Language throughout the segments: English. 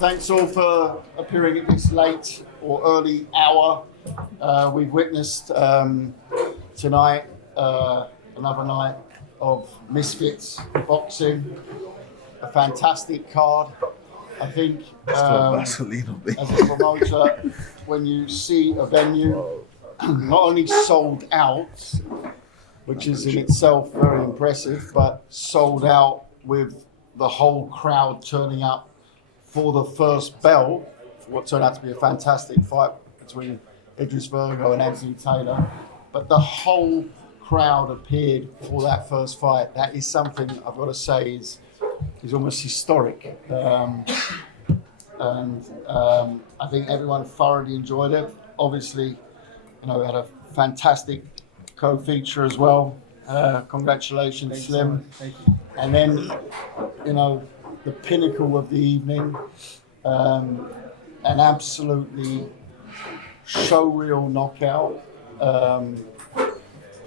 Thanks all for appearing at this late or early hour. We've witnessed tonight another night of Misfits boxing. A fantastic card. I think as a promoter, when you see a venue not only sold out, which is in itself very impressive, but sold out with the whole crowd turning up for the first bell, for what turned out to be a fantastic fight between Idris Virgo and Anthony Taylor. But the whole crowd appeared for that first fight. That is something I've got to say is almost historic. I think everyone thoroughly enjoyed it. Obviously, we had a fantastic co-feature as well. Congratulations, Slim. Thank you. And then, the pinnacle of the evening, an absolutely showreel knockout,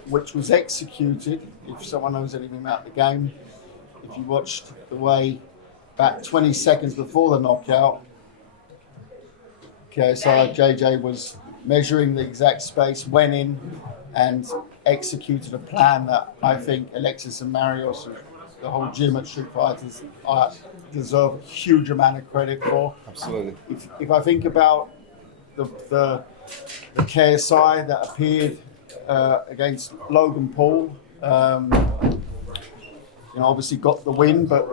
which was executed. If someone knows anything about the game, if you watched the way back 20 seconds before the knockout, KSI JJ was measuring the exact space, went in and executed a plan that I think Alexis and Marios, the whole gym at Street Fighters, deserve a huge amount of credit for. Absolutely. If I think about the KSI that appeared against Logan Paul, obviously got the win, but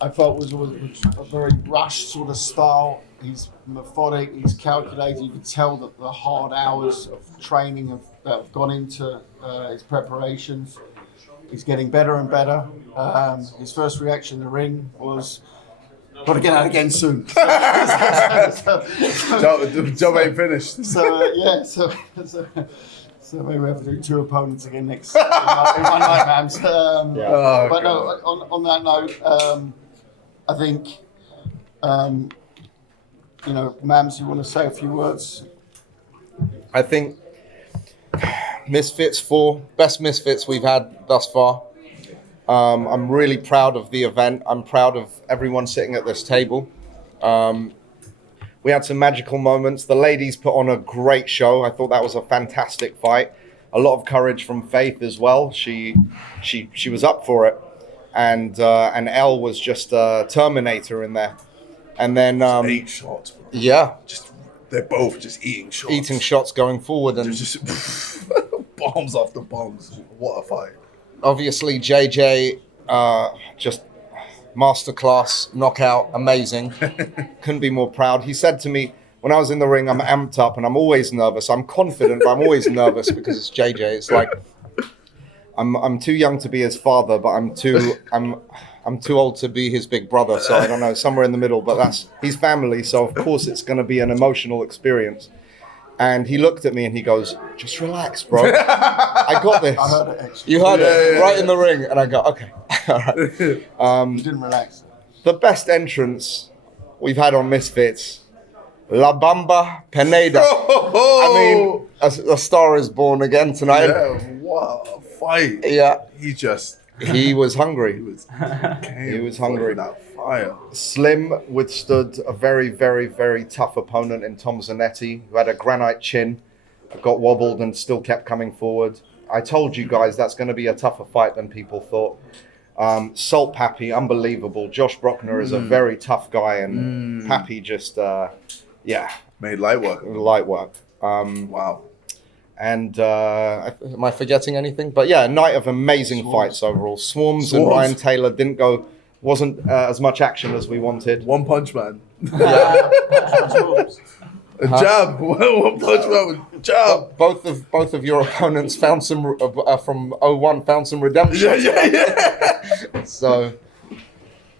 I felt was a very rushed sort of style. He's methodic, he's calculated. You can tell that the hard hours of training that have gone into his preparations. He's getting better and better. His first reaction in the ring was, "Got to get out again soon." Job ain't finished. So maybe we have to do 2 opponents again next in one night, Mams. But no, on that note, I think, Mams, you want to say a few words? I think Misfits 4, best Misfits we've had thus far. I'm really proud of the event. I'm proud of everyone sitting at this table. We had some magical moments. The ladies put on a great show. I thought that was a fantastic fight. A lot of courage from Faith as well. She was up for it. And Elle was just a Terminator in there. And then 8 shots, bro. Yeah. They're both just eating shots. Eating shots going forward, and just bombs after bombs. What a fight. Obviously JJ just masterclass knockout, amazing. Couldn't be more proud. He said to me when I was in the ring, I'm amped up and I'm always nervous. I'm confident, but I'm always nervous because it's JJ. It's like I'm too young to be his father, but I'm too old to be his big brother. So I don't know, somewhere in the middle. But that's his family, so of course it's going to be an emotional experience. And he looked at me and he goes, "Just relax, bro. I got this." I heard it actually. You heard it right in the ring, and I go, "Okay, all right." You didn't relax. The best entrance we've had on Misfits, La Bamba Pineda. I mean, a star is born again tonight. Yeah, what a fight. Yeah. He was hungry. He was hungry. That fire. Slim withstood a very, very, very tough opponent in Tom Zanetti, who had a granite chin, got wobbled and still kept coming forward. I told you guys that's going to be a tougher fight than people thought. Salt Pappy, unbelievable. Josh Brockner is a very tough guy, and Pappy just, made light work. Light work. Wow. And am I forgetting anything? But yeah, a night of amazing fights overall. Swarms and Ryan Taylor wasn't as much action as we wanted. One punch man. Yeah. A jab. One punch man with jab. Both of your opponents found some from 01 found some redemption. Yeah. So,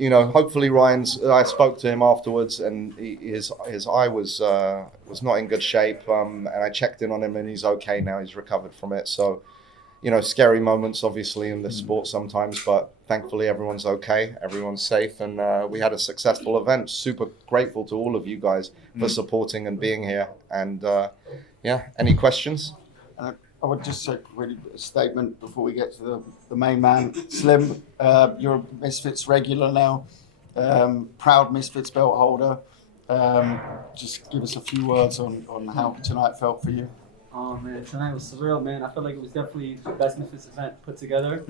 hopefully I spoke to him afterwards, and his eye was not in good shape. And I checked in on him, and he's okay now. He's recovered from it. So, scary moments obviously in this sport sometimes, but thankfully everyone's okay, everyone's safe, and we had a successful event. Super grateful to all of you guys for supporting and being here. And any questions? I would just say really a statement before we get to the main man. Slim, you're a Misfits regular now, proud Misfits belt holder. Just give us a few words on how tonight felt for you. Oh man, tonight was surreal, man. I felt like it was definitely the best Misfits event put together.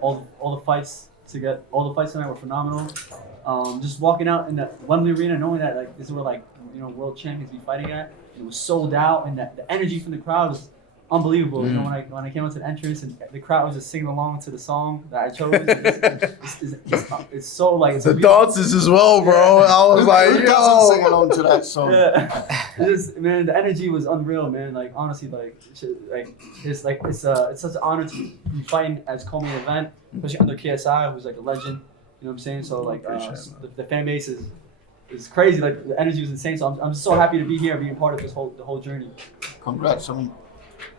All the fights tonight were phenomenal. Just walking out in the Wembley Arena, knowing that like this is where like world champions be fighting at. It was sold out, and the energy from the crowd was unbelievable. You know, when I came out to the entrance and the crowd was just singing along to the song that I chose. It's so like The dances as well, bro. I was like, Who doesn't sing along to that song? Yeah, man, the energy was unreal, man. Like honestly, it's such an honor to be fighting as co-main event, especially under KSI, who's like a legend. You know what I'm saying? So like the fan base is crazy. Like the energy was insane. So I'm just so happy to be here, being part of the whole journey. Congrats on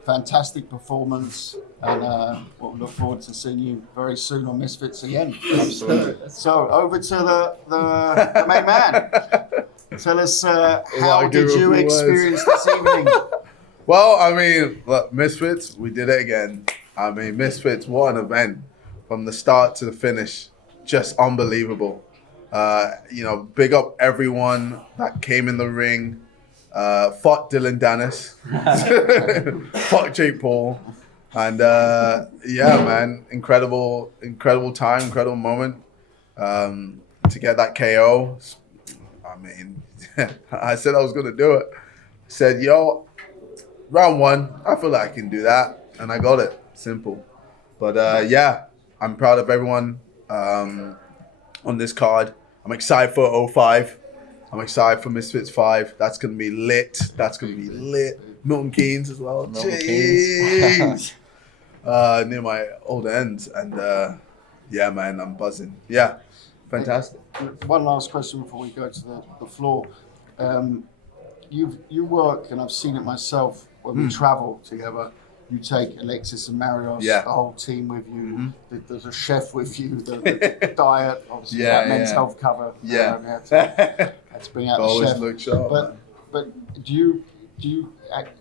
fantastic performance, and we'll look forward to seeing you very soon on Misfits again. Absolutely. So over to the main man. Tell us how did you experience this evening? Well, I mean, look, Misfits, we did it again. I mean, Misfits, what an event from the start to the finish. Just unbelievable. Big up everyone that came in the ring. Fuck Dylan Dennis. Fuck Jake Paul. And yeah, man, incredible time, incredible moment. To get that KO. I mean, I said I was gonna do it. Said, yo, round one, I feel like I can do that. And I got it. Simple. But yeah, I'm proud of everyone on this card. I'm excited for 05. I'm excited for Misfits 5. That's going to be lit. Milton Keynes as well. Jeez. Near my old ends. And yeah, man, I'm buzzing. Yeah, fantastic. One last question before we go to the floor. You work, and I've seen it myself when we travel together. You take Alexis and Marios, the whole team with you. There's a chef with you, the diet, obviously men's health cover. Yeah. We had to bring out the Always chef. look sharp. But do you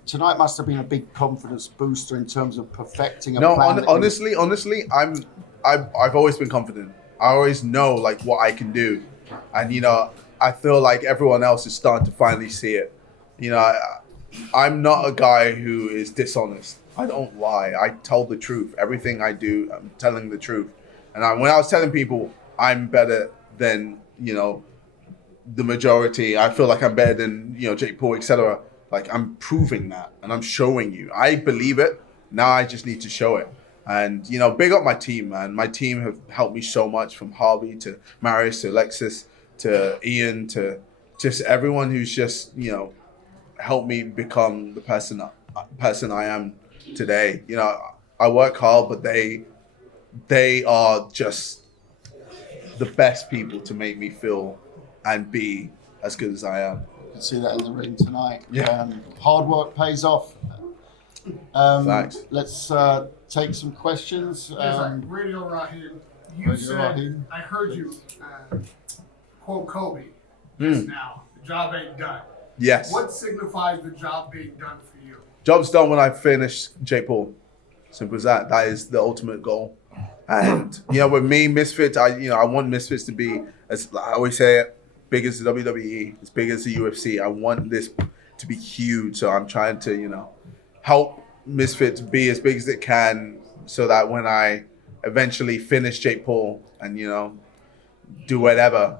tonight must have been a big confidence booster in terms of perfecting a plan? Honestly, I've always been confident. I always know like what I can do, and I feel like everyone else is starting to finally see it. I'm not a guy who is dishonest. I don't lie. I tell the truth. Everything I do, I'm telling the truth. And when I was telling people I'm better than, the majority, I feel like I'm better than, Jake Paul, etc. Like, I'm proving that and I'm showing you. I believe it. Now I just need to show it. And, big up my team, man. My team have helped me so much, from Harvey to Marius to Alexis to Ian to just everyone who's just, helped me become the person I am today. I work hard, but they are just the best people to make me feel and be as good as I am. You can see that in the ring tonight. Yeah. Hard work pays off. Thanks. Let's take some questions. Radio Raheem, you said, Raheem. I heard you quote Kobe just now. The job ain't done. Yes. What signifies the job being done for you? Job's done when I finish Jake Paul. Simple as that. That is the ultimate goal. And with me, Misfits, I want Misfits to be, as I always say it, big as the WWE, as big as the UFC. I want this to be huge. So I'm trying to, help Misfits be as big as it can, so that when I eventually finish Jake Paul and, do whatever,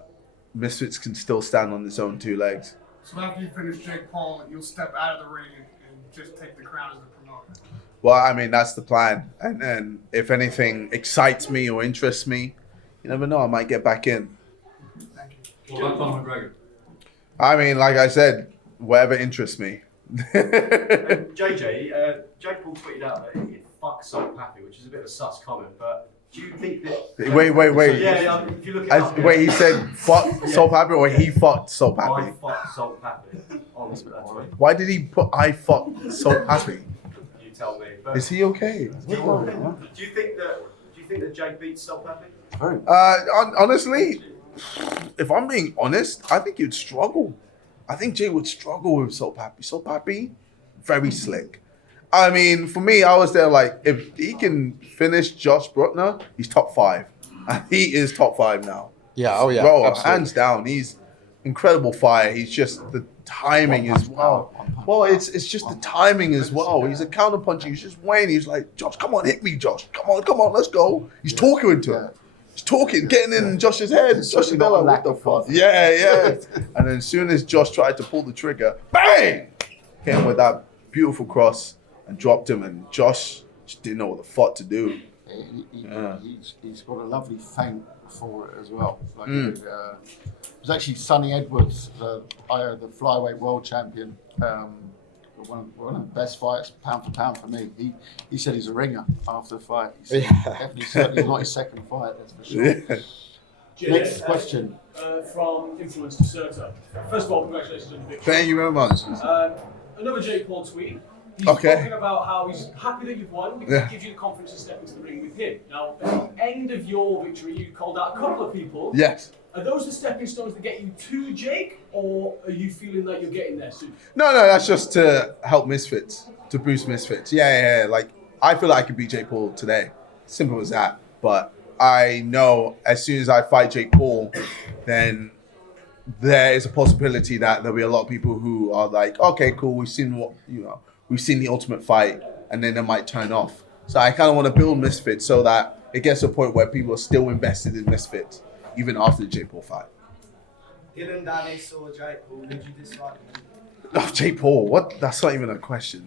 Misfits can still stand on its own two legs. So after you finish Jake Paul, you'll step out of the ring and just take the crown as the promoter. Well, I mean, that's the plan. And then if anything excites me or interests me, you never know, I might get back in. Thank you. What about Conor McGregor? I mean, like I said, whatever interests me. JJ, Jake Paul tweeted out that he fucked Salt Pappy, which is a bit of a sus comment, but do you think that... Wait. Yeah, if you look at it up... Wait, he said fuck Salt Pappy, or he fucked Salt I Pappy? fucked Salt Pappy. On that tweet. Why did he put I fucked Salt Pappy? You tell me. But Is he okay? do you think that Jake beats Salt Pappy? Honestly, if I'm being honest, I think he'd struggle. I think Jay would struggle with Salt Pappy. Salt Pappy, very slick. I mean, for me, I was there like, if he can finish Josh Bruckner, he's top 5. And he is top 5 now. Yeah, oh yeah, Bro, absolutely. hands down. He's incredible fighter. He's just the timing as well. Well, it's just the timing as well. He's a counterpuncher. He's just waiting. He's like, Josh, come on, hit me, Josh. Come on, let's go. He's talking into him. He's talking, getting in Josh's head. Josh is like, what the fuck? Yeah. And then as soon as Josh tried to pull the trigger, bang! Hit him with that beautiful cross and dropped him. And Josh just didn't know what the fuck to do. He's got a lovely feint for it as well. Like it was actually Sonny Edwards, the flyweight world champion, one of the best fights pound for pound for me. He said he's a ringer after the fight. He said definitely certainly not his second fight, that's for sure. Next question. From Influence to Serta. First of all, congratulations on the victory. Thank you very much. Another Jake Paul tweet. He's Okay. talking about how he's happy that you've won because it gives you the confidence to step into the ring with him. Now, at the end of your victory, you called out a couple of people. Yes. Are those the stepping stones that get you to Jake, or are you feeling like you're getting there soon? No, that's just to help Misfits, to boost Misfits. Yeah. Like, I feel like I could beat Jake Paul today. Simple as that. But I know as soon as I fight Jake Paul, then there is a possibility that there'll be a lot of people who are like, okay, cool, we've seen the ultimate fight, and then they might turn off. So I kind of want to build Misfits so that it gets to a point where people are still invested in Misfits, even after the Jake Paul fight. Given Danny saw Jake Paul, did you dislike him? Oh, Jake Paul, what? That's not even a question.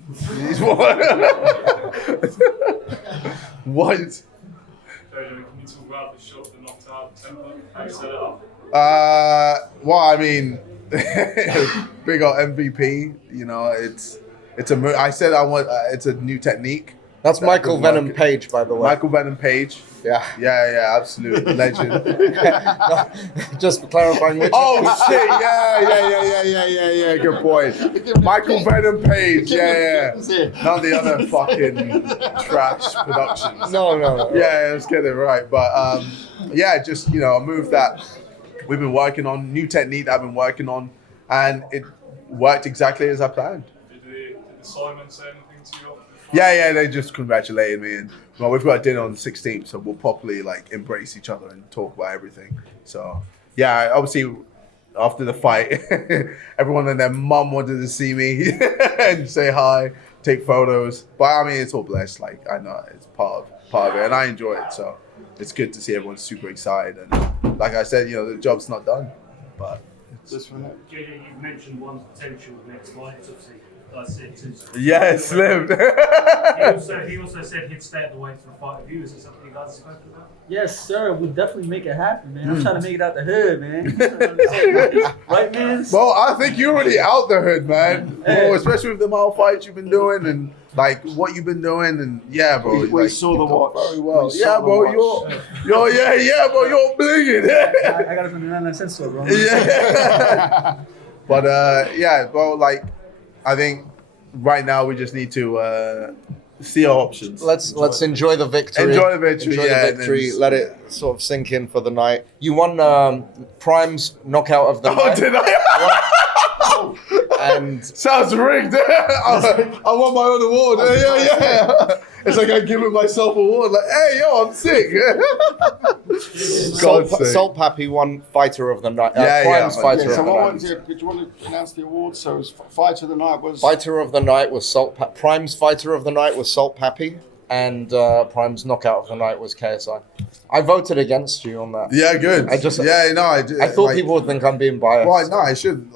What? Can you talk about the shot that knocked out Temperrr? How you set it up? Well, I mean, big old MVP. You know, it's a. I said I want. It's a new technique. That's Michael Venom Page, by the way. Michael Venom Page. Yeah, absolute legend. Just clarifying which. Oh shit! Yeah. Good point. Michael Venom Page. Yeah. Not the other fucking trash productions. No. Yeah, let's get it right. But just a move that we've been working on, new technique that I've been working on, and it worked exactly as I planned. Did Simon say anything to you? Yeah, they just congratulated me, and well, we've got a dinner on the 16th, so we'll properly embrace each other and talk about everything. So yeah, obviously after the fight, everyone and their mum wanted to see me and say hi, take photos. But I mean, it's all blessed. Like, I know it's part of it, and I enjoy it. So it's good to see everyone super excited. And like I said, the job's not done, but This one. JJ, you've mentioned one potential next fight. It's obviously yeah, Slim. He also said he'd stay at the weight for a fight with you. Is it something you guys have spoken about? Yes, sir. We'll definitely make it happen, man. I'm trying to make it out the hood, man. Right, man? Well, I think you're already out the hood, man. Hey. Bro, especially with the amount of fights you've been doing and what you've been doing, and yeah, bro. We saw the watch. Very well. We saw Yeah, the bro. watch. You're blinging. I got it from the 99-cent store, bro. Yeah. But bro. I think right now we just need to see our options. Let's enjoy the victory. Enjoy the victory. Enjoy the victory. Let it sort of sink in for the night. You won Prime's knockout of the night. Did I? And sounds rigged. I won my own award. Yeah. It's like I'm giving myself an award. Like, hey, yo, I'm sick. Salt Pappy won Fighter of the Night. Prime's yeah. Fighter So of the what Night. was it? Did you want to announce the awards? So it was Fighter of the Night was... Fighter of the Night was Prime's Fighter of the Night was Salt Pappy, and Prime's Knockout of the Night was KSI. I voted against you on that. Yeah, good. I just- I did. I thought people would think I'm being biased. Well, no, I shouldn't.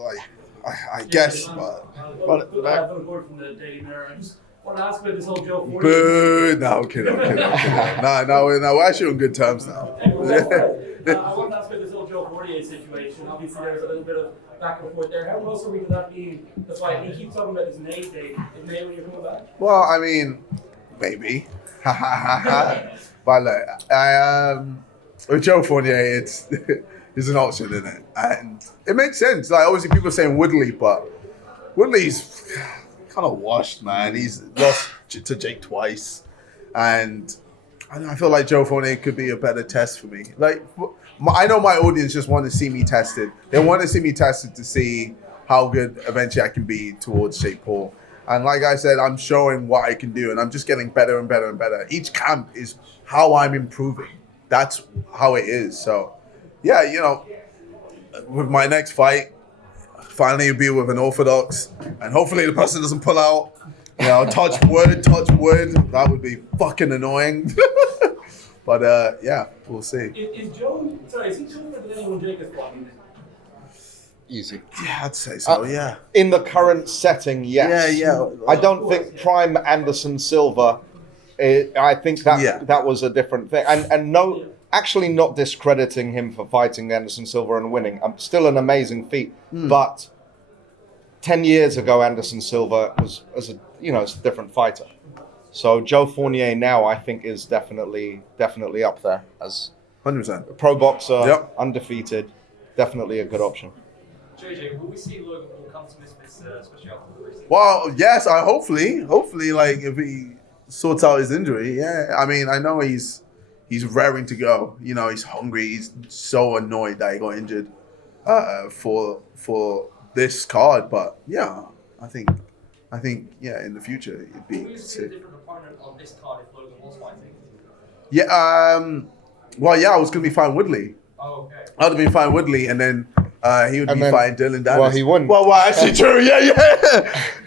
I guess, but. I have a report from the Daily Mirror. I just want to ask about this whole Joe 40. Boo! No, I'm kidding. No, we're actually on good terms now. I want to ask about this whole Joe 48 situation. Obviously, there's a little bit of back and forth there. How close are we to that being the fight? He keeps talking about this May date. Is May when you're coming back? Well, I mean, maybe. But look, with Joe Fournier, it's an option, isn't it? And it makes sense. Obviously, people are saying Woodley, but Woodley's kind of washed, man. He's lost to Jake twice, and I feel like Joe Fournier could be a better test for me. I know my audience just want to see me tested. They want to see me tested to see how good eventually I can be towards Jake Paul. And like I said, I'm showing what I can do, and I'm just getting better and better and better. Each camp is how I'm improving. That's how it is. So, yeah, with my next fight, finally be with an orthodox, and hopefully the person doesn't pull out. You know, touch wood. That would be fucking annoying. But yeah, we'll see. Is Joe? Sorry, is he tougher than anyone Jake has fought? Easy. Yeah, I'd say so. Yeah. In the current setting, yes. Yeah. I don't think Prime Anderson Silva. I think that was a different thing, and no, actually not discrediting him for fighting Anderson Silva and winning. Still an amazing feat, but 10 years ago, Anderson Silva was a different fighter. So Joe Fournier now, I think, is definitely up there as 100%. pro boxer, Yep. undefeated. Definitely a good option. JJ, will we see Logan will come to Misfits, especially after the preseason? Well, yes, I hopefully, like if he sorts out his injury, yeah. I mean, I know he's raring to go. You know, he's hungry. He's so annoyed that he got injured for this card. But yeah, I think yeah, in the future it'd be Will we see a sick. different opponent on this card if Logan was fighting? Yeah. Well, yeah, I was gonna be fighting Woodley. Oh, okay. I would have been fighting Woodley, and then he would And be then- fighting Dylan Dennis. well, he wouldn't. Well, actually, true. Yeah.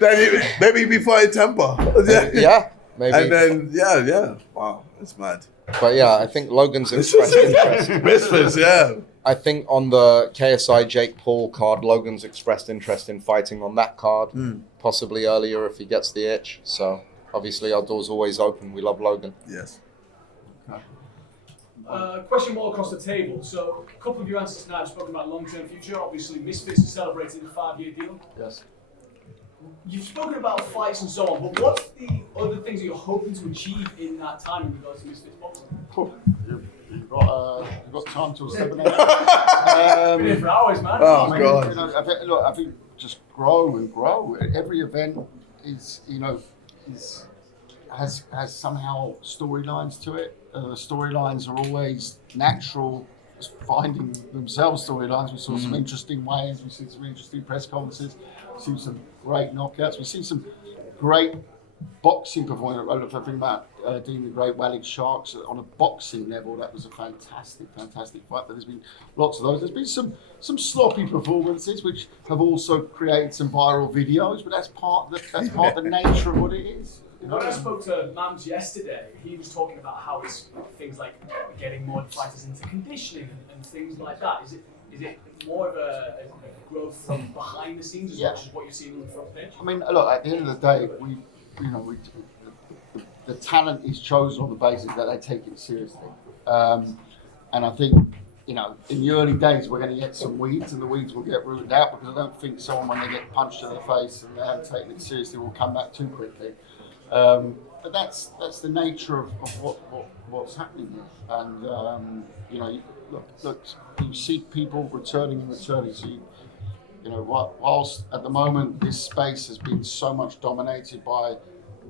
Then maybe he'd be fighting Temperrr. Yeah, maybe. And then yeah. Wow, it's mad. But yeah, I think Logan's expressed interest. Misfits, yeah. I think on the KSI Jake Paul card, Logan's expressed interest in fighting on that card, possibly earlier if he gets the itch. So obviously our door's always open. We love Logan. Yes. Question more across the table. So, a couple of your answers tonight have spoken about long-term future. Obviously, Misfits is celebrating a 5-year deal. Yes. You've spoken about fights and so on, but what's the other things that you're hoping to achieve in that time in regards to Misfits boxing? Cool. You've got time till 7 Been here for hours, man. Oh, I mean, God. you know, I think just grow and grow. Every event is, has somehow storylines to it. Storylines are always natural, finding themselves storylines. We saw some interesting ways. We see some interesting press conferences. We see some great knockouts. We see some great boxing performance. I think about Dean the Great, Walid Sharks on a boxing level. That was a fantastic fight. But there's been lots of those. There's been some sloppy performances which have also created some viral videos. But that's part of the nature of what it is. When I spoke to Mams yesterday, he was talking about how it's things like getting more fighters into conditioning and things like that. Is it more of a growth from behind the scenes as much as what you're seeing on the front page? I mean, look, at the end of the day, the talent is chosen on the basis that they take it seriously. And I think, in the early days, we're going to get some weeds, and the weeds will get rooted out because I don't think someone, when they get punched in the face and they haven't taken it seriously, will come back too quickly. But that's the nature of what's happening here. And look, you see people returning. So whilst at the moment this space has been so much dominated by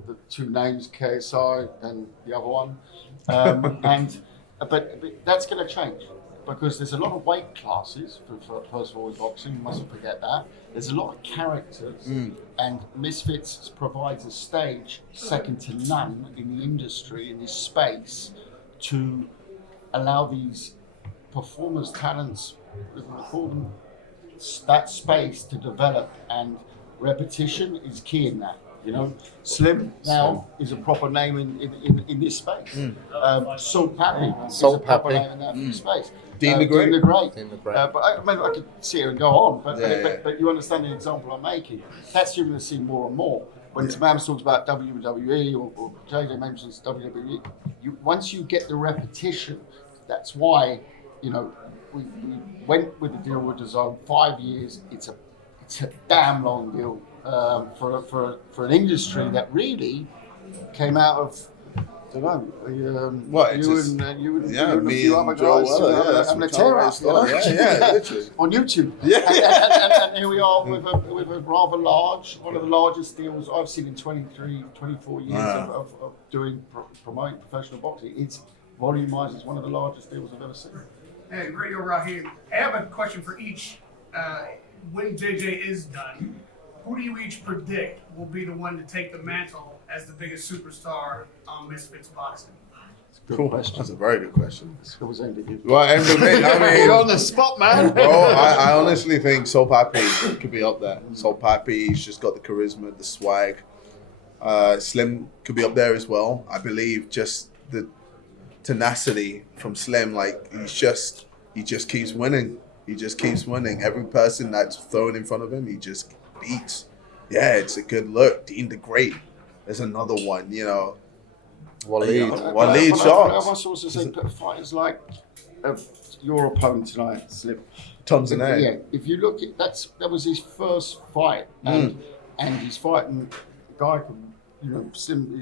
the two names, KSI and the other one, but that's going to change. Because there's a lot of weight classes, first of all, in boxing, you mustn't forget that. There's a lot of characters, and Misfits provides a stage second to none in the industry, in this space, to allow these performers, talents, that space to develop, and repetition is key in that. Slim now is a proper name in this space. Salt Pappy is a proper name in that space. Dean the Great. But I could sit here and go on, but you understand the example I'm making. That's you're going to see more and more. When Tamam talks about WWE or JJ mentions WWE, once you get the repetition, that's why we went with the deal with DAZN 5 years. It's a damn long deal for an industry that really came out of. I don't know. You and a few other guys having a tear up, literally. on YouTube. And here we are with a rather large, one of the largest deals I've seen in 24 years of doing promoting professional boxing. It's volume-wise, it's one of the largest deals I've ever seen. Hey, Radio Raheem, I have a question for each. When JJ is done, who do you each predict will be the one to take the mantle as the biggest superstar on Misfits Boxing? Good Cool. question. That's a very good question. It was ended you. Well, end of it. I mean, You're on the spot, man. bro, I honestly think So Pappy could be up there. So Pappy, he's just got the charisma, the swag. Slim could be up there as well. I believe just the tenacity from Slim, like he just keeps winning. He just keeps winning. Every person that's thrown in front of him, he just beats. Yeah, it's a good look. Dean the Great. There's another one, you know. Waleed. Waleed I shots. must also say, fighters like your opponent tonight, Slim. Tons of name. Yeah, if you look at that was his first fight, and he's fighting a guy. You know, Slim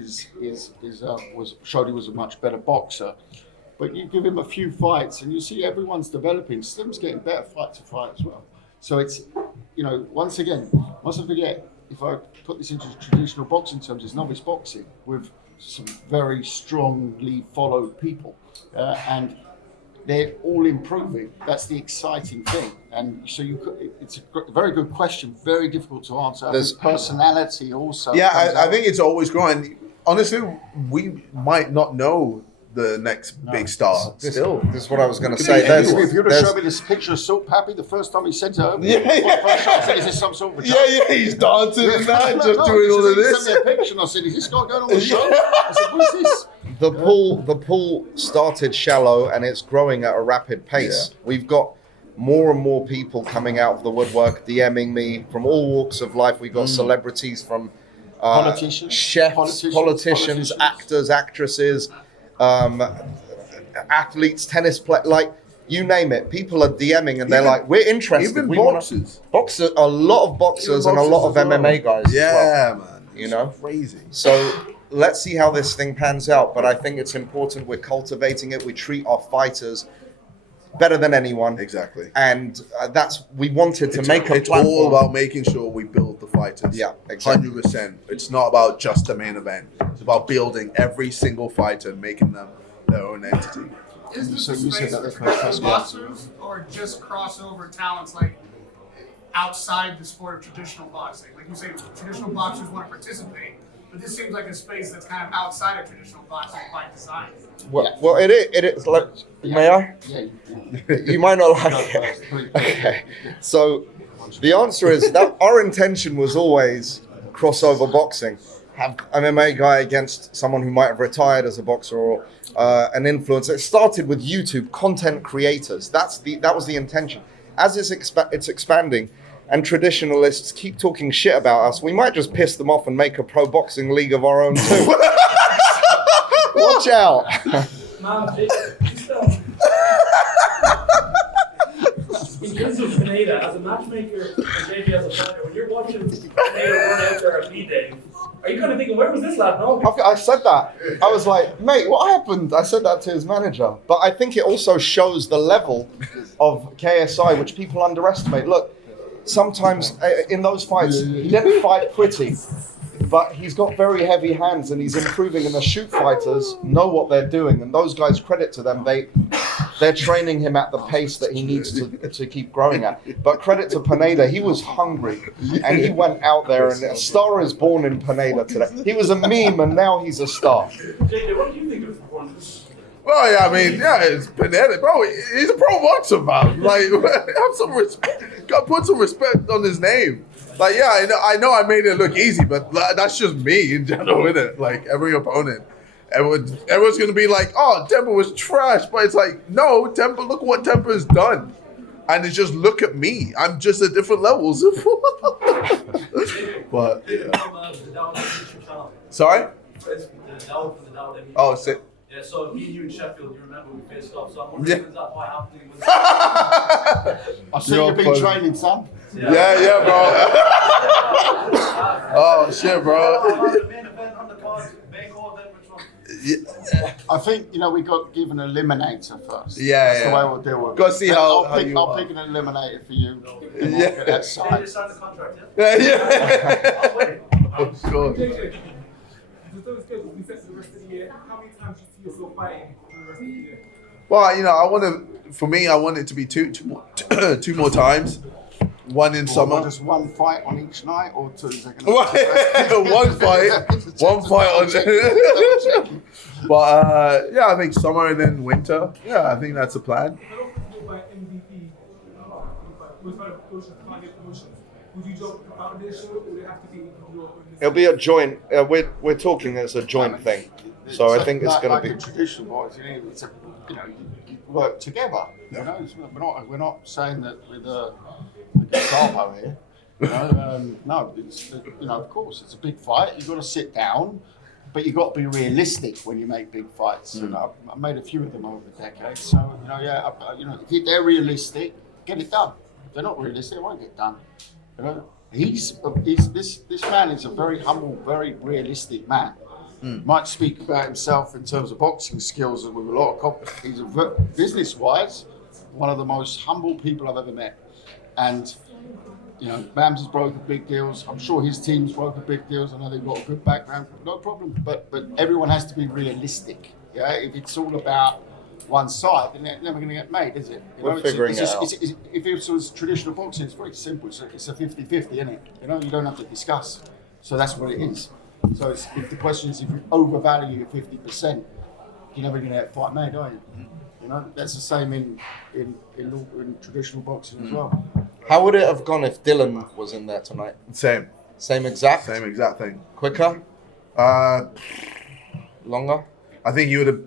showed he was a much better boxer. But you give him a few fights, and you see everyone's developing. Slim's getting better fight to fight as well. So it's, you know, once again, mustn't forget, if I put this into traditional boxing terms, it's novice boxing with some very strongly followed people, and they're all improving. That's the exciting thing. And so it's a very good question, very difficult to answer. There's personality also. Yeah, I think it's always growing. Honestly, we might not know the next big star. This Still, is what I was going to Could say. be There's, anyone. If you'd have there's- shown me this picture of Salt Pappy the first time he sent it over, Yeah, the first time I said, is this some sort of a joke? yeah, he's dancing and that, just No, doing all of he this. sent me a picture and I said, is this guy going on the show? I said, what's this? the pool started shallow and it's growing at a rapid pace. Yeah. We've got more and more people coming out of the woodwork, DMing me from all walks of life. We've got celebrities from Politicians. chefs, politicians, actors, actresses, athletes, tennis players, like you name it. People are DMing and they're like, we're interested. Even We wanna- boxers. Boxer, a lot of boxers and a lot of Boxers as well. MMA guys. as well. Yeah, man. You know? It's crazy. So let's see how this thing pans out. But I think it's important we're cultivating it. We treat our fighters better than anyone. Exactly. And we wanted to make a It's platform. all about making sure we build the fighters. Yeah, exactly. 100%. It's not about just the main event. It's about building every single fighter and making them their own entity. Is this So a you said space that for they first traditional class, yeah. boxers or just crossover talents like outside the sport of traditional boxing? Like you say, traditional boxers want to participate, but this seems like a space that's kind of outside of traditional boxing by design. Well, it is like, may I? Yeah. You might not like it. Okay. So the answer is that our intention was always crossover boxing. Have MMA guy against someone who might have retired as a boxer or an influencer. It started with YouTube content creators. That was the intention. As it's expanding, and traditionalists keep talking shit about us, we might just piss them off and make a pro boxing league of our own too. Watch out. Man, in terms of Pineda, as a matchmaker and JP as a fighter, when you're watching Pineda run out there at B-Day, are you kind of thinking, where was this lad? No. I said that. I was like, mate, what happened? I said that to his manager. But I think it also shows the level of KSI, which people underestimate. Look, sometimes in those fights, he didn't fight pretty, but he's got very heavy hands and he's improving. And the shoot fighters know what they're doing. And those guys, credit to them, they're training him at the pace that he needs to keep growing at. But credit to Pineda, he was hungry and he went out there, and a star is born in Pineda today. He was a meme and now he's a star. JJ, what do you think of his performance? Well, yeah, I mean, yeah, it's Pineda, bro. He's a pro boxer, man. Like, have some respect. Got put some respect on his name. Like, yeah, I know I made it look easy, but that's just me in general, innit? Like, every opponent. Everyone's gonna be like, oh, Temperrr was trash, but it's like, no, Temperrr, look what Temperrr's done. And it's just, look at me. I'm just at different levels. But, yeah. Sorry? Oh, sit. Yeah, so me and you in Sheffield, you remember we faced off, so I'm wondering, Yeah. is that what happened? I see You're you've been funny. training, son. Yeah, bro. Oh, shit, bro. Yeah. I think, we got given an eliminator first. Yeah, That's yeah. the way we'll deal with it. Gotta see And how I'll pick, you I'll are. pick an eliminator for you. Yeah. Yeah. That side. signed the contract, Yeah. Oh, God. JJ, it's always good when we set for the rest of the year. How many times do you see yourself fighting for the rest of the year? Well, I want it to be two more times. One in summer. Just one fight on each night, or two? One fight on. But yeah, I think summer and then winter. Yeah, I think that's the plan. If I don't think you go by MVP, most by the promotion, target promotions, would you jump the foundation or would it have to be your It'll be a joint. We're talking as a joint thing. So I think it's going to be a traditional box. It's a you work together. You know, we're not saying that with the Gestapo here. You know, no, it's of course it's a big fight. You've got to sit down, but you've got to be realistic when you make big fights. And I've made a few of them over the decades. So if they're realistic, get it done. If they're not realistic, it won't get done. You know, this man is a very humble, very realistic man. Might speak about himself in terms of boxing skills and with a lot of confidence. He's business-wise one of the most humble people I've ever met. And Bams has broken big deals. I'm sure his team's broken big deals. I know they've got a good background. No problem. But everyone has to be realistic. Yeah, if it's all about one side, then it's never going to get made, is it? We're figuring it out. If it was traditional boxing, it's very simple. It's a 50-50, isn't it? You don't have to discuss. So that's what it is. So if the question is, if you overvalue your 50%, you're never going to get a fight made, are you? You know, that's the same in traditional boxing as well. How would it have gone if Dylan was in there tonight? Same exact thing. Quicker? Longer? I think you would have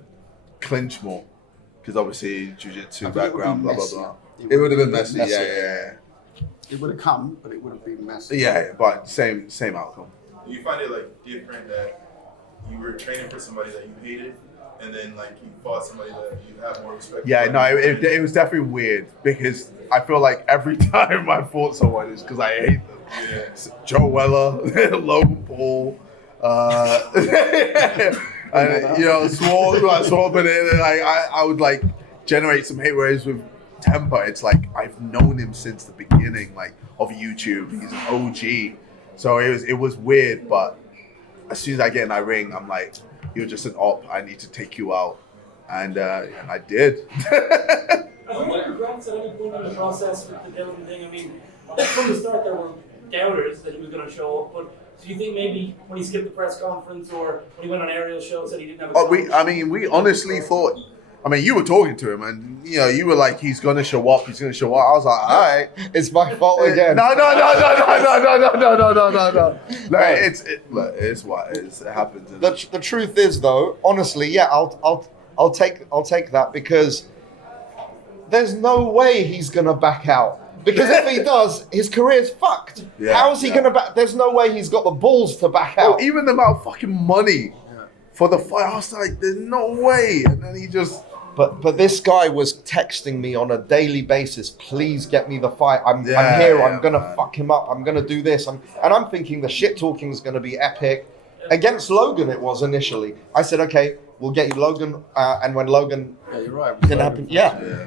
clinched more because obviously jiu-jitsu background, blah blah blah. It would have been messy. Yeah. It would have come, but it would have been messy. Yeah, but same outcome. Do you find it different that you were training for somebody that you hated, and then you fought somebody that you have more respect for? Yeah, no, it was definitely weird because I feel like every time I fought someone it's because I hate them. Yeah. Joe Weller, Logan Paul, and Swole, but I would generate some hate. Whereas with Temperrr, it's I've known him since the beginning, of YouTube. He's an OG. So it was weird, but as soon as I get in that ring, I'm like, you're just an op. I need to take you out, and I did. Are there any regrets at any point in the process with the Dylan thing? I mean, from the start there were doubters that he was going to show up, but do you think maybe when he skipped the press conference or when he went on Ariel's show said he didn't have a we honestly thought. I mean, you were talking to him, and you were like, "He's gonna show up. He's gonna show up." I was like, "All right, it's my fault again." No. It's what it is. It happens. The truth is, though, honestly, yeah, I'll take that because there's no way he's gonna back out. Because if he does, his career's fucked. Yeah, how is he gonna back? There's no way he's got the balls to back out. Even the amount of fucking money for the fight, I was like, "There's no way," and then he just. But this guy was texting me on a daily basis, please get me the fight. I'm here, I'm going to fuck him up, I'm going to do this. And I'm thinking the shit talking is going to be epic. Against Logan it was initially. I said, okay, we'll get you Logan. And when Logan you're right, didn't happen,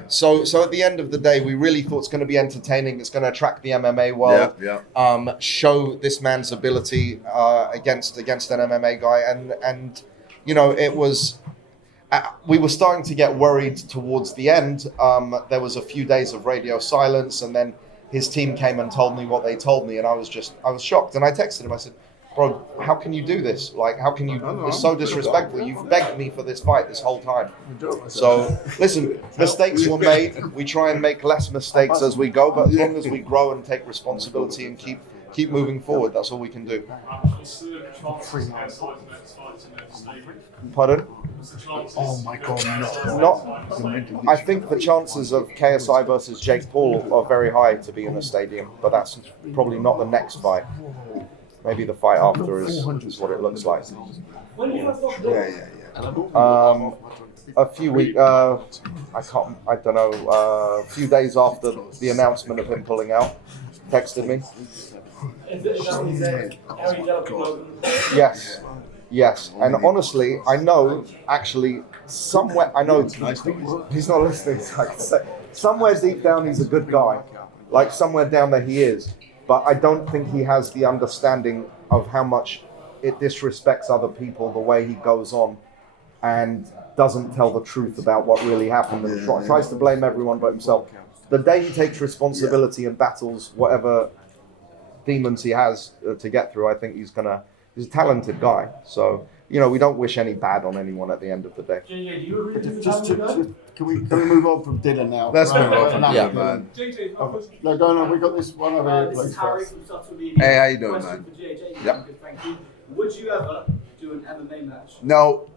So at the end of the day, we really thought it's going to be entertaining. It's going to attract the MMA world. Show this man's ability against an MMA guy. And it was... we were starting to get worried towards the end. There was a few days of radio silence, and then his team came and told me what they told me, and I was shocked. And I texted him. I said, "Bro, how can you do this? How can you? It's so disrespectful. You've begged me for this fight this whole time." So listen, mistakes were made. We try and make less mistakes as we go, but as long as we grow and take responsibility and keep moving forward, that's all we can do. Pardon? Oh my God, no. I think the chances of KSI versus Jake Paul are very high to be in the stadium, but that's probably not the next fight. Maybe the fight after is what it looks like. A few weeks, I don't know, a few days after the announcement of him pulling out, texted me. Yes, and honestly, I know, actually, somewhere, I know he's not listening, so I can say, somewhere deep down he's a good guy, somewhere down there he is, but I don't think he has the understanding of how much it disrespects other people the way he goes on and doesn't tell the truth about what really happened and tries to blame everyone but himself. The day he takes responsibility and battles whatever demons he has to get through, I think he's a talented guy. So we don't wish any bad on anyone at the end of the day. JJ, do you agree with Just, the can we move on from Dylan now? Let's move on Enough from of Dylan, man. JJ, No, go on. We got this one over here, This please. is Harry First. from Subtly. Hey, how you doing, Question man? for JJ. Yep. Good, thank you. Would you ever do an MMA match? No.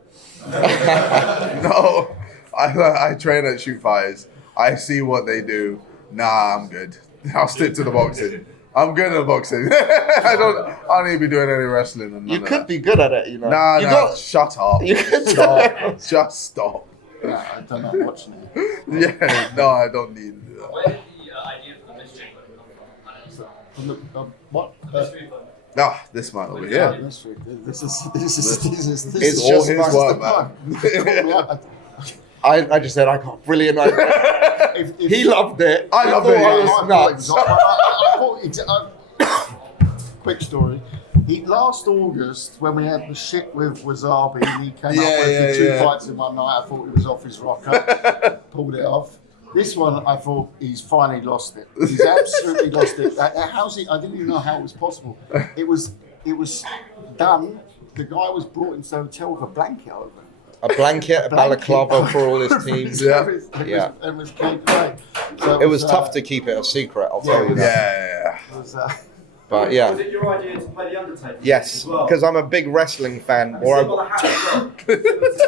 No. I train at Shoot Fires. I see what they do. Nah, I'm good. I'll stick to the boxing. I'm good at boxing. I don't need to be doing any wrestling. And You could be good at it, Nah, shut up. You could Stop. Just stop. I don't know. Watching it. Yeah, no, I don't need to do that. Where did the idea for the mystery come from? What? This man over here. This is It's all just his nice work, to man. I just said I got brilliant idea. He loved it. I loved thought it. I was nuts. Quick story. Last August, when we had the shit with Wasabi, and he came up with the 2 fights in one night. I thought he was off his rocker. Pulled it off. This one, I thought he's finally lost it. He's absolutely lost it. How's he? I didn't even know how it was possible. It was done. The guy was brought into the hotel with a blanket over him. A blanket, a balaclava for all his teams. It was great. So It was tough to keep it a secret, I'll tell you that. It was, But yeah. Was it your idea to play The Undertaker? Yes, as well? because I'm a big wrestling fan. Have you got the hat as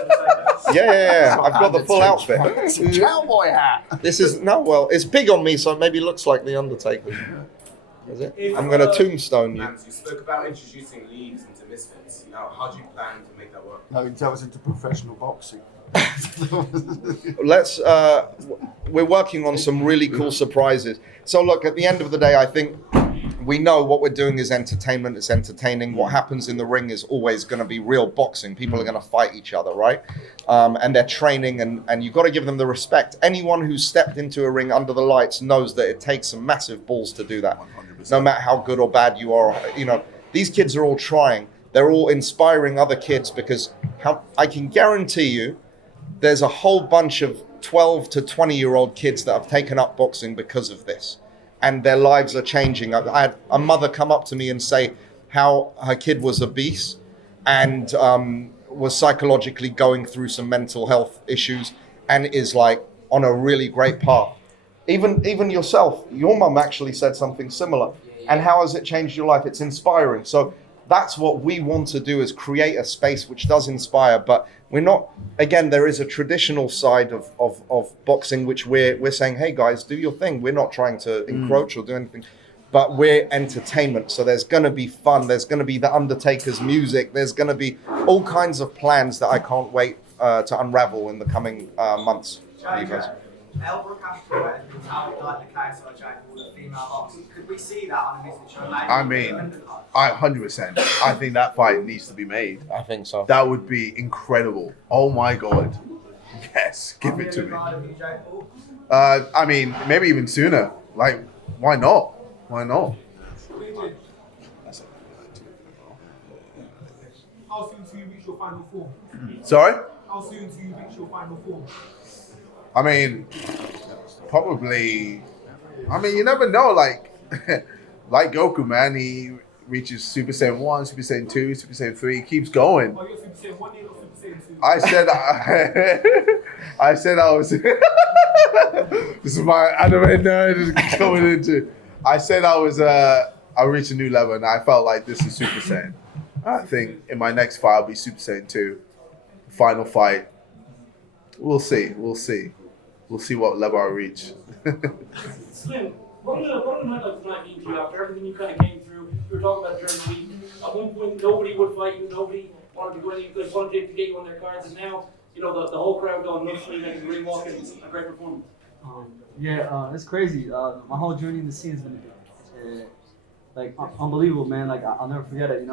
well? Yeah. I've got the full outfit. It's a cowboy hat. This is it's big on me, so it maybe looks like the Undertaker. Is it? I'm gonna tombstone you. You spoke about introducing leagues into Misfits. Now, how do you plan to make that work? No, that was into professional boxing. Let's. We're working on some really cool surprises. So look, at the end of the day, I think we know what we're doing is entertainment. It's entertaining. What happens in the ring is always going to be real boxing. People are going to fight each other, right? And they're training, and you've got to give them the respect. Anyone who's stepped into a ring under the lights knows that it takes some massive balls to do that. 100%. No matter how good or bad you are, these kids are all trying. They're all inspiring other kids because I can guarantee you there's a whole bunch of 12 to 20-year-old kids that have taken up boxing because of this. And their lives are changing. I had a mother come up to me and say how her kid was obese and was psychologically going through some mental health issues and is like on a really great path. Even yourself, your mum actually said something similar. And how has it changed your life? It's inspiring. So that's what we want to do, is create a space which does inspire, but we're not, again, there is a traditional side of boxing which we're saying, hey guys, do your thing. We're not trying to encroach or do anything, but we're entertainment. So there's going to be fun. There's going to be the Undertaker's music. There's going to be all kinds of plans that I can't wait to unravel in the coming months for you guys. Elbrook after like the KSI Jake with the female boxing. Could we see that on a Misfits show? I mean, 100%. I think that fight needs to be made. I think so. That would be incredible. Oh my god. Yes, give it to me. I mean, maybe even sooner. Like, why not? Why not? How soon do you reach your final form? Sorry? How soon do you reach your final form? I mean, probably. I mean, you never know. Like, like Goku, man, he reaches Super Saiyan 1, Super Saiyan 2, Super Saiyan 3, keeps going. Oh, you're Super Saiyan 1, you're not Super Saiyan 2. I said I was. This is my anime nerd coming into. I said I was. I reached a new level, and I felt like this is Super Saiyan. I think in my next fight I'll be Super Saiyan 2. Final fight. We'll see. We'll see. We'll see what level I reach. Slim, what did the night like tonight mean to you after everything you kind of came through? You were talking about during the week. At one point, nobody would fight you. Nobody wanted to go any. They wanted to get you on their cards, and now the whole crowd going nuts for you, making the ring walk, and a great performance. It's crazy. My whole journey in the scene has been unbelievable, man. Like I'll never forget it.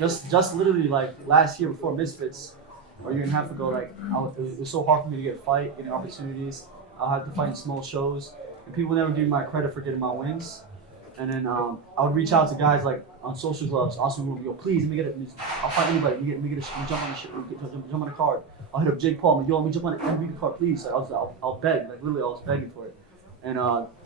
Just literally like last year before Misfits, or a year and a half ago, it was so hard for me to get a fight, getting opportunities. I had to fight in small shows, and people never give me my credit for getting my wins. And then I would reach out to guys like on social clubs, asking them, yo, please let me get it. I'll fight anybody. Let me jump on the shit. Jump on the card. I'll hit up Jake Paul. I'm like, yo, let me jump on the MVP card, please. I'll beg. Like literally, I was begging for it. And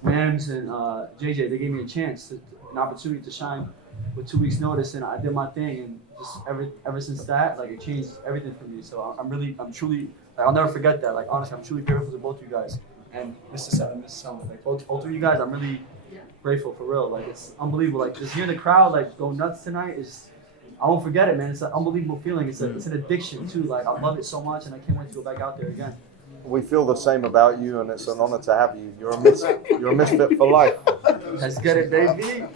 Rams and JJ, they gave me an opportunity to shine. with 2 weeks notice, and I did my thing, and just ever since that, like it changed everything for me. So I'm truly, like, I'll never forget that. Like honestly, I'm truly grateful to both of you guys and Mr. Seven, Mr. Selma. Like both of you guys, I'm really grateful for real. Like it's unbelievable. Like just hearing the crowd like go nuts tonight is, I won't forget it, man. It's an unbelievable feeling. It's an addiction too. Like I love it so much, and I can't wait to go back out there again. We feel the same about you, and it's an honor to have you. You're a misfit for life. Let's get it, baby.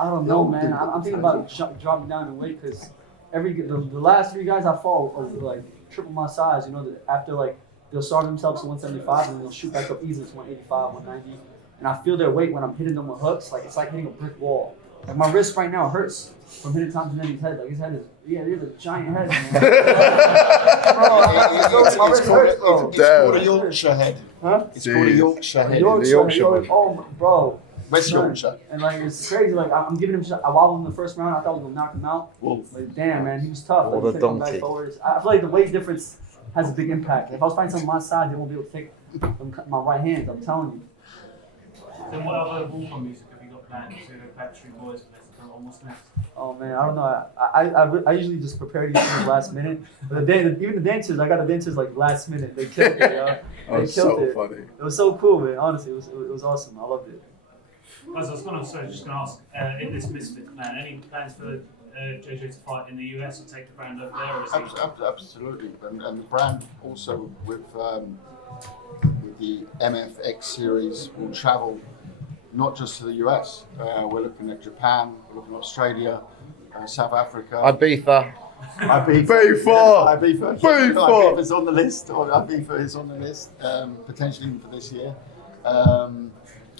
I don't know, man. I'm thinking about dropping down in weight because the last 3 guys I fought are like triple my size. You know, after like they'll starve themselves to 175 and then they'll shoot back up easily to 185, 190. And I feel their weight when I'm hitting them with hooks. Like it's like hitting a brick wall. Like my wrist right now hurts from hitting Tom Genetti's head. Like his head is, he has a giant head, man. It's called a Yorkshire head. Huh? It's called a Yorkshire head. Yorkshire. Oh, bro. West Yorkshire. And like it's crazy. Like I'm giving him. I wobbled him the first round. I thought I was gonna knock him out. Like damn, man, he was tough. Like, What a he couldn't come donkey. back forward. I feel like the weight difference has a big impact. If I was fighting someone my size, they won't be able to take my right hand. I'm telling you. Then what other Wolfman music have you got planned to Backstreet Boys for almost next? Oh man, I don't know. I usually just prepare these things last minute. But even the dancers, I got the dancers like last minute. They killed it, yo. They killed it. Funny. It was so cool, man. Honestly, it was awesome. I loved it. As I was just going to ask, in this Misfit plan, any plans for JJ to fight in the US or take the brand over there? Or is he... Absolutely, and the brand also with the MFX series will travel not just to the US. We're looking at Japan, we're looking at Australia, South Africa. Ibiza. Ibiza is on the list. Ibiza is on the list, potentially even for this year.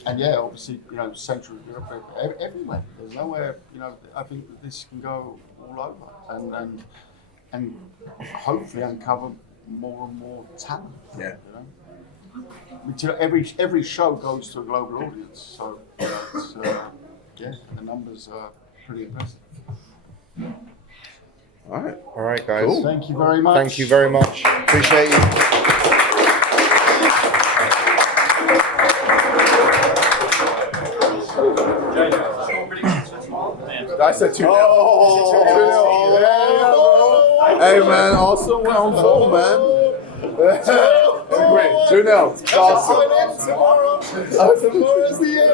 And yeah, obviously, you know, Central Europe, everywhere. There's nowhere, you know, I think that this can go all over and hopefully uncover more and more talent. Yeah. You know? Every show goes to a global audience, so it's, yeah, the numbers are pretty impressive. All right, guys. Cool. Thank you very much. Thank you very much. Appreciate you. I said 2-0. Hey man, awesome went on full, man. Great. 2-0. Awesome. Tomorrow's the end.